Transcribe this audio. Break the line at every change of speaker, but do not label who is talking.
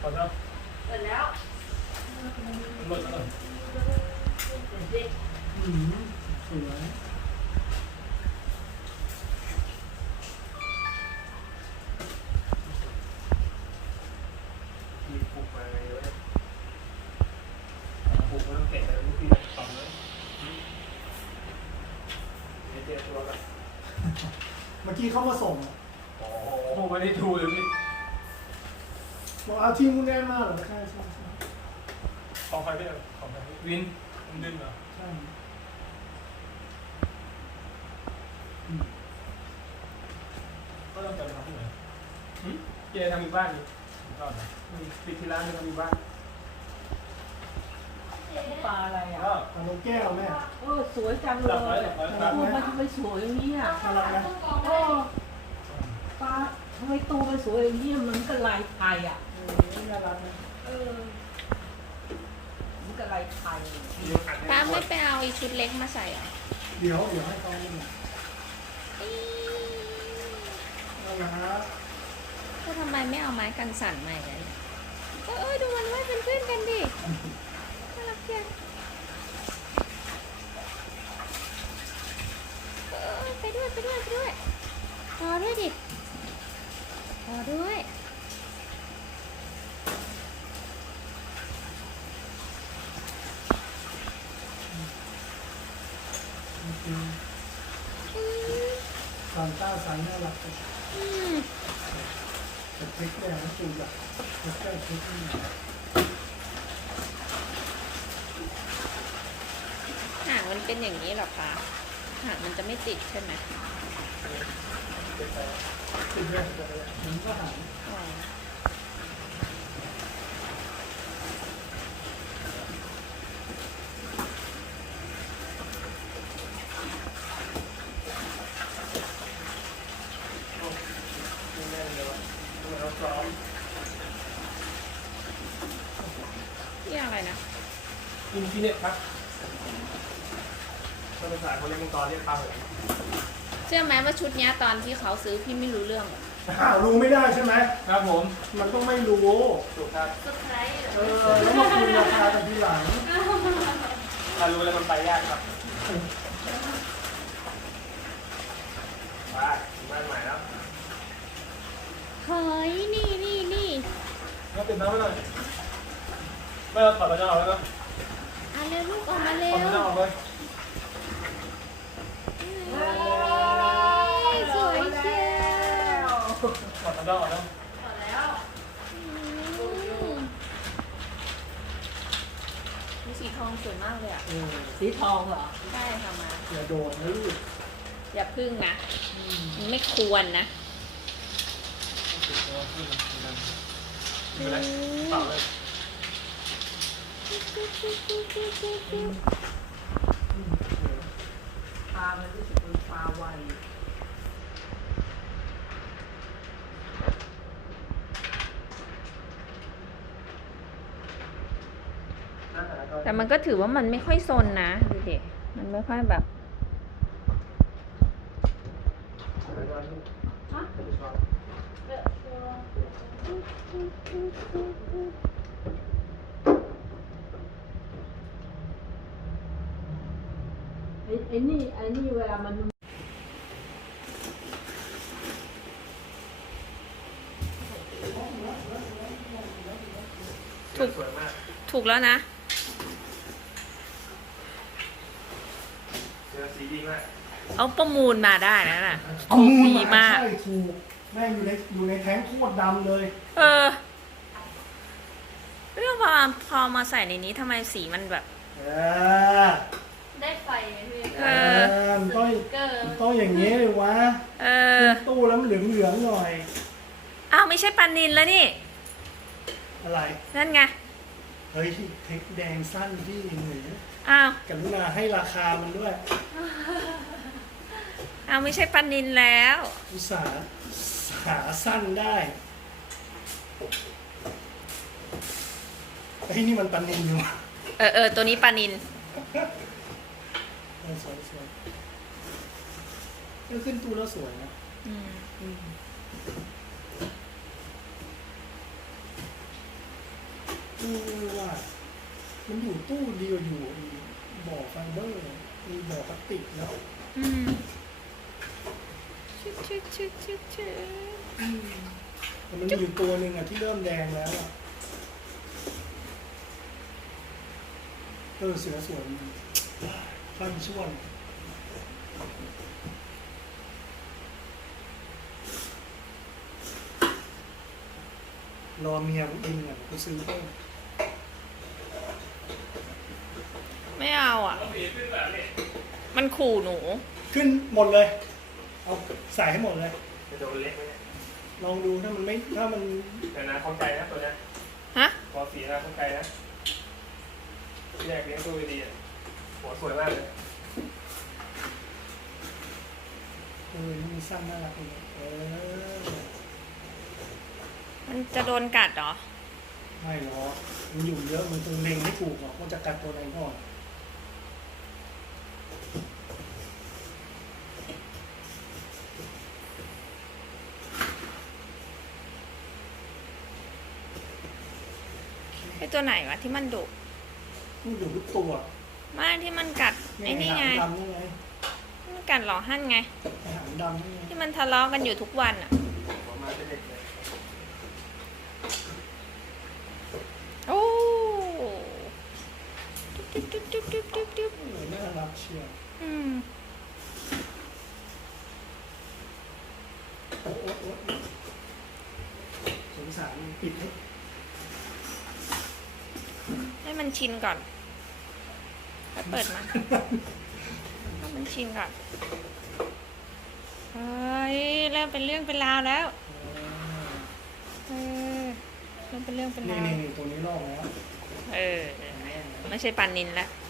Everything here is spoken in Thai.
ดแล้ว
เปิดแล้ว
หมดแล้ว
สวย
มีปลุกมาไงเยอะปลุกไม่ต้องเตะเลยลูกพี่ต่อเลยเตะตัวกัน
เมื่อกี้เขามาส่ง
โอ้โหไม่ได้ดูเลยพี่
บอกเอาทีมคุณแน่นมากเหรอใช่
ของใครเนี่ยของใครวินมันดึงเหรอ
ใช่
ก็ต้องเจอทำที่ไหนเจทำอยู่บ้านดิชอบนะปิดที่ร้านไม่ทำอยู่บ้าน
ปลาอะไรอ่ะ
ก็
ปลาโลแก้วแม่
สวยจังเลยตัวมันทำไมสวยอย่างนี้อ่ะ
น่ารักไหม
ปลาทำไมตัวมันสวยอย่างนี้มันก็ลายไทยอ่ะ
น่ารักนะ
มันก็ลายไทย
ป้าไม่ไปเอาอีชุดเล็กมาใส่อ่ะ
เดี๋ยวให้เขาเล่นน่ารัก
ก็ทำไมไม่เอาไม้กันสั่นมาเลยก็ดูมันไว้เป็นเพื่อนกันดิน่ารักจังไปด้วยรอด้วยดิรอด้วย
ซานต้าสายน่ารักแต่เทคแดงนะจูบอ่ะเทคแดงเทคนี่
หางมันเป็นอย่างนี้หรอคะหางมันจะไม่ติดใช่ไหม
ติดเลยมันก็หาย
อ๋อนี่อะไรนะ
อินฟินิตครับภาษาเขาเรียกมังกรเรียกปลาเหมือน
เชื่อไหมว่าชุดเนี้ยตอนที่เขาซื้อพี่ไม่รู้เรื่องหรอก
รู้ไม่ได้ใช่ไหม
ครับผม
มันต้องไม่รู้
ถูกครับ
เซอร์ไพรส์
แล้วมาคุยราคากันทีหลัง
ถ้ารู้แล้วมันไปยากครับไปบ้านใหม่แล้ว
เฮ้ยนี่
ก็ติดน้ำไปหน่อยไม่เราถอดเราจะออกแล้วก็
เอาเร็วลูกออกมาเร็
ถอด
ว
เราจะออกเลย
สวยเชียว
ถอดเราจะออกแล้ว
มีสีทองสวยมากเลยอ่ะ
สีทองเหรอ
ได้ค่ะมา
อย่าโดดนะลูก
อย่าพึ่งนะมันไม่ควรนะ
ไม่เป็นไรเปล่าเลย
ปลามันรู้สึกเป็นปลาไว
แต่มันก็ถือว่ามันไม่ค่อยซนนะดูดิมันไม่ค่อยแบบ
ไอ้นี่เวลามัน
สวยมาก
ถูกแล้วนะ
เจอสีดีมาก
เอาประมูลมาได้นะน่ะ
เอา
ถูก
มูล
ดีมาก
ใช่ถูกแม่งอยู่ในแท้งโคตรดำเลย
เรื่องพอมาใส่ในนี้ทำไมสีมันแบบ
ได้ไฟพี่
มันต้องอย่างนี้เลยวะตู้แล้วมันเหลืองหน่อย
อ้าวไม่ใช่ปลานิลแล้วนี่
อะไร
นั่นไง
เฮ้ยเทคแดงสั้นที่หนู
อ้าว
กรุณาให้ราคามันด้วย
อ้าวไม่ใช่ปลานิลแล้ว
อุตสาห์หาสั้นได้ไอ้นี่มันปันนินอยู่
ตัวนี้ปลานิล
สวยก็ขึ้นตู้แล้วสวยนะ
อืม
ว่ามันอยู่ตู้เดียวอยู่ไอ้บ่อไฟเบอร์ไอ้บ่อพลาสติกแล้ว
อืมชึก
แต่มันมีอยู่ตัวหนึ่งอ่ะที่เริ่มแดงแล้วอ่ะเสือสวนฟันช่วนรอเมียกูอินอ่ะกูซื้อเพิ่ม
ไม่เอาอ่ะ
ต้องมีขึ้นแบบนี้
มันขู่หนู
ขึ้นหมดเลย เอาใส่ให้หมดเลย
จะโดนเล็กไหมเนี่ย
ลองดูถ้ามันไม่ถ้ามัน
แต่นะเข้าใจนะตัวเนี้ย
ฮะ
พอสีนะเข้าใจนะแยกเลี้ยงตัวดีอ่ะหัวสวยมากเลย
มันสั้นน่ารักเลย
มันจะโดนกัดเหรอ
ไม่หรอกมันอยู่เยอะมันคงเล็งไม่ถูกหรอกว่าจะกัดตัวไหนก่อน
ไอตัวไหนวะที่มันดุ
มันอยู่ทุกตัว
มากที่มันกัดไอ้นี่ไง
หางดำนี่ไง
มันกัดหล่อหั่นไง
หางดำนี่ไง
ที่มันทะเลาะกันอยู่ทุกวันอ่ะ
หัวมาเป็นเด็กเลย
โอ้จุ๊บ
น่ารักเชียว
อืม
โอ้สงสารปิดให้
ให้มันชินก่อนแล้วเปิดมาให้มันชินก่อนเฮ้ยเริ่มเป็นเรื่องเป็นราวแล้วเออเริ่มเป็นเรื่องเป็นราว
นี่ตัวนี้ลอกแล้ว
เออไม่ใช่ปลานินแล้ว
เ